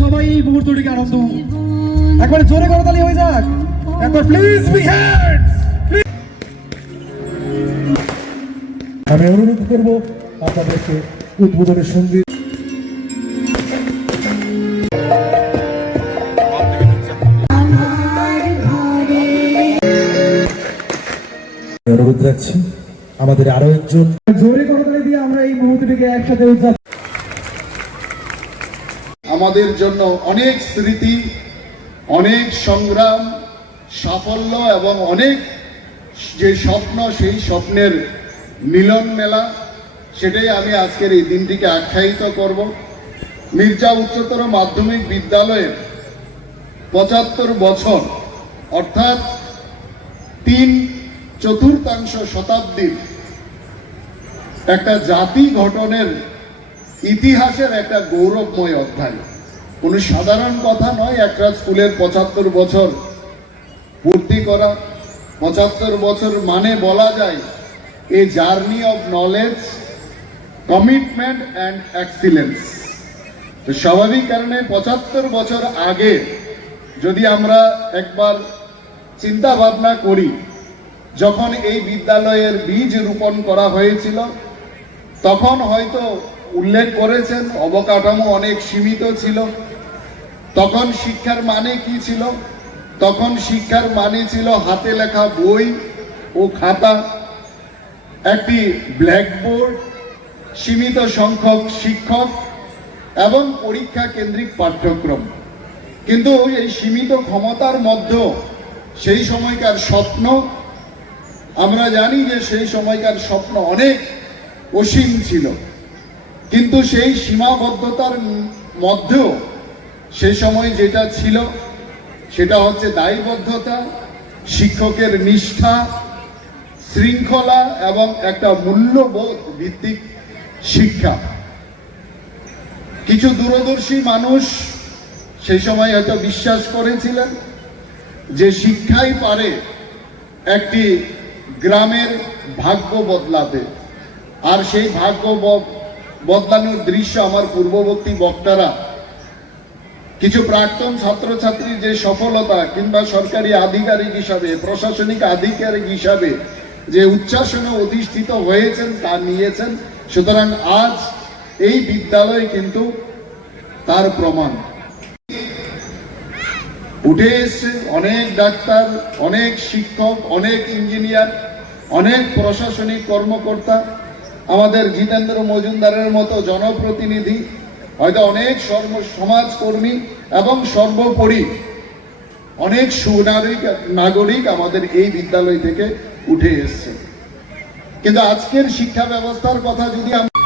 সবাই এই মুহূর্তটিকে আনন্দ একবার জোরে করতালি হয়ে যাক একবার প্লিজ বিগ হ্যান্ডস। আমি অনুরোধ করব আপনাদেরকে উদ্বোধনের সঙ্গীত অনুরোধ রাখছি আমাদের আরো একজন জোরে করতালি দিয়ে আমরা এই মুহূর্তটিকে একসাথে উদযাপন। আমাদের জন্য অনেক স্মৃতি, অনেক সংগ্রাম, সাফল্য এবং অনেক যে স্বপ্ন, সেই স্বপ্নের মিলন মেলা, সেটাই আমি আজকের এই দিনটিকে আখ্যায়িত করব। মির্জা উচ্চতর মাধ্যমিক বিদ্যালয়ের ৭৫ বছর অর্থাৎ ৩/৪ শতাব্দীর একটা জাতি গঠনের ইতিহাসের একটা গৌরবময় অধ্যায়। কোনো সাধারণ কথা নয়। একটা স্কুলের ৭৫ বছর পূর্তি করা, ৭৫ বছর মানে বলা যায় a journey of knowledge, commitment and excellence. তো স্বাভাবিক কারণে ৭৫ বছর আগে যদি আমরা একবার চিন্তা ভাবনা করি, যখন এই বিদ্যালয়ের বীজ রোপণ করা হয়েছিল, তখন হয়তো উল্লেখ করেছেন অবকাঠামো অনেক সীমিত ছিল। তখন শিক্ষার মানে কি ছিল? তখন শিক্ষার মানে ছিল হাতে লেখা বই ও খাতা, একটি ব্ল্যাকবোর্ড, সীমিত সংখ্যক শিক্ষক এবং পরীক্ষা কেন্দ্রিক পাঠ্যক্রম। কিন্তু এই সীমিত ক্ষমতার মধ্যেও সেই সময়কার স্বপ্ন, আমরা জানি যে সেই সময়কার স্বপ্ন অনেক অসীম ছিল। কিন্তু সেই সীমাবদ্ধতার মধ্যেও সেই সময় যেটা ছিল সেটা হচ্ছে দায়বদ্ধতা, শিক্ষকের নিষ্ঠা, শৃঙ্খলা এবং একটা মূল্যবোধ ভিত্তিক শিক্ষা। কিছু দূরদর্শী মানুষ সেই সময় হয়তো বিশ্বাস করেছিলেন যে শিক্ষাই পারে একটি গ্রামের ভাগ্য বদলাতে। আর সেই ভাগ্য বদলানোর দৃশ্য আমার পূর্ববর্তী বক্তারা, কিছু প্রাক্তন ছাত্রছাত্রীর যে সফলতা কিংবা সরকারি আধিকারিক হিসাবে, প্রশাসনিক আধিকারিক হিসাবে যে উচ্ছ্বাসনে অধিষ্ঠিত হয়েছেন তা নিয়েছেন। সুতরাং আজ এই বিদ্যালয় কিন্তু তার প্রমাণ। উঠে এসছে অনেক ডাক্তার, অনেক শিক্ষক, অনেক ইঞ্জিনিয়ার, অনেক প্রশাসনিক কর্মকর্তা, আমাদের জিতেন্দ্র মজুমদারের মতো জনপ্রতিনিধি, হয়তো অনেক সমাজকর্মী এবং সর্বোপরি অনেক সুনাগরিক আমাদের এই বিদ্যালয় থেকে উঠে এসছে। কিন্তু আজকের শিক্ষা ব্যবস্থার কথা যদি আমরা